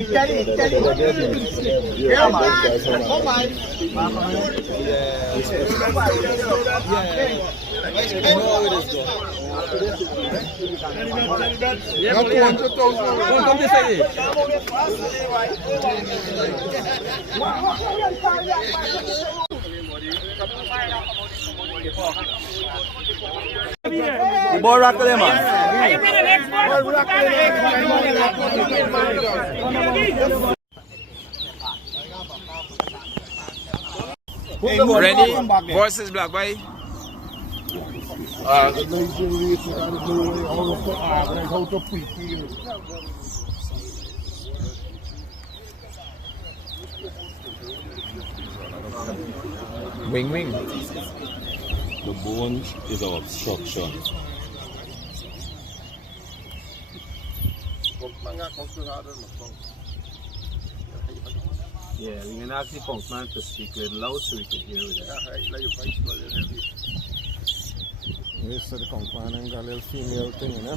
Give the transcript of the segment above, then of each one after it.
Yeah, man. Come on. Come this way. The boy rock the man. Renny versus Black Boy. Wing wing. The bone is our obstruction. Yeah, we can ask the punk man to speak a little loud so we can hear it. Yes, so the punk man and got a little female thing, you know?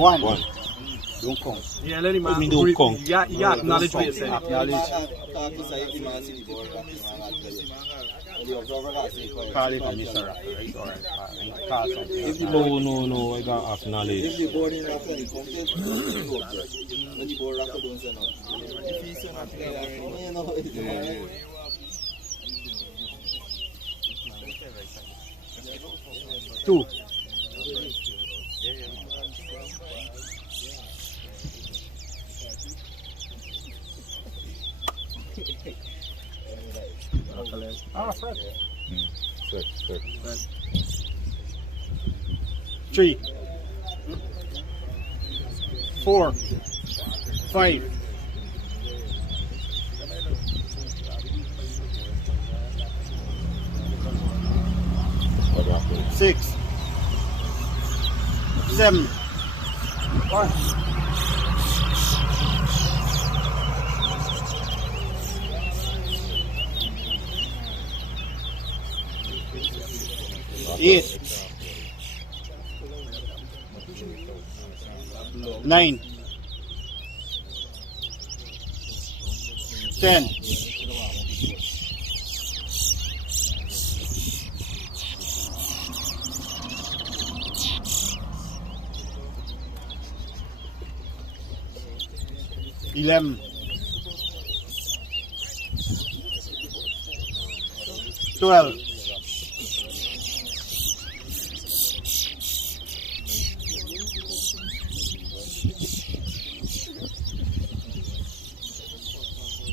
One. Don't come. Yeah, let him I mean, don't come. Yeah, acknowledge what you're saying. Acknowledge. Call it on this, alright. No, I got acknowledge. If the board in after the content, when the board after don't say no. If he's not there, Two. Fred. Fred. 3, 4, 5. Six, 7, 1. Eight, 9, 10, 11, 12,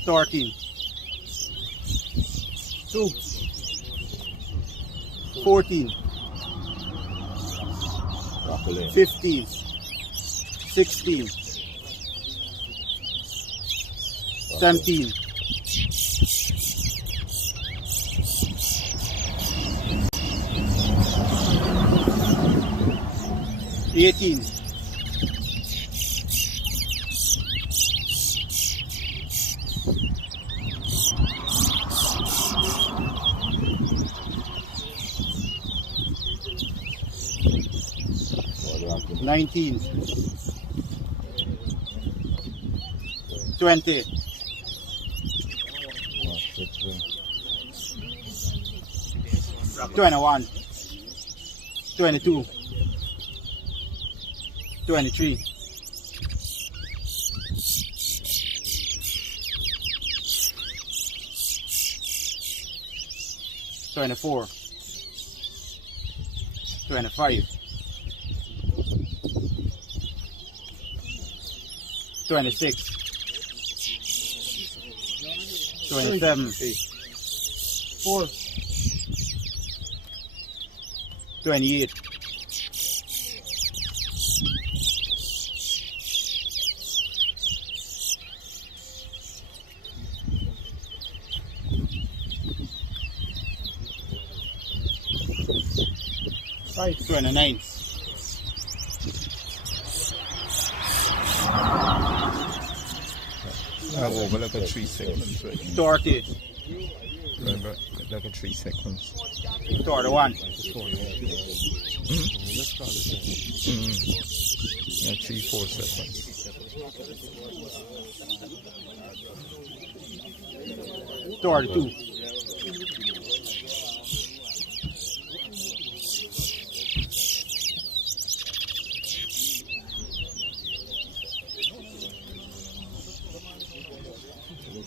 13, 2, 14, 15, 16, 17, 18, 19, 20, 21, 22, 23, 24, 25, 26, 27, 4, 28, 29, Over like a 3 seconds. 30, Like a 3 seconds. 31, Yeah, 3-4 seconds. $32.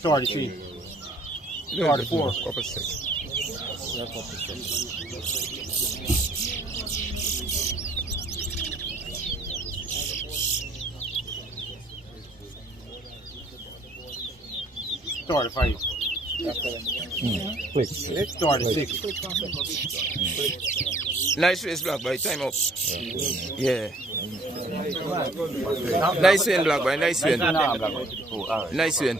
$33. Yeah, 44. Couple seconds. $35. Quick. $36. Nice race, Black Boy. Time up. Yeah. Nice win, Black Boy. Nice win. Nice win.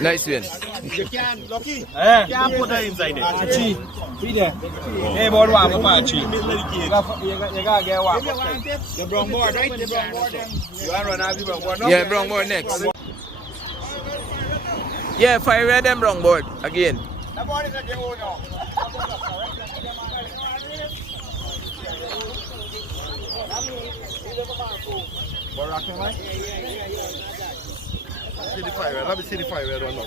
Nice win. You can't put that inside there. Hey, boy, one more cheap. You gotta get one. The brown board, right? The brown board. You want to run out the brown board? Yeah, brown board next. Yeah, fire red and brown board again. The board is at the old now. See the fire, let me see the fire right now.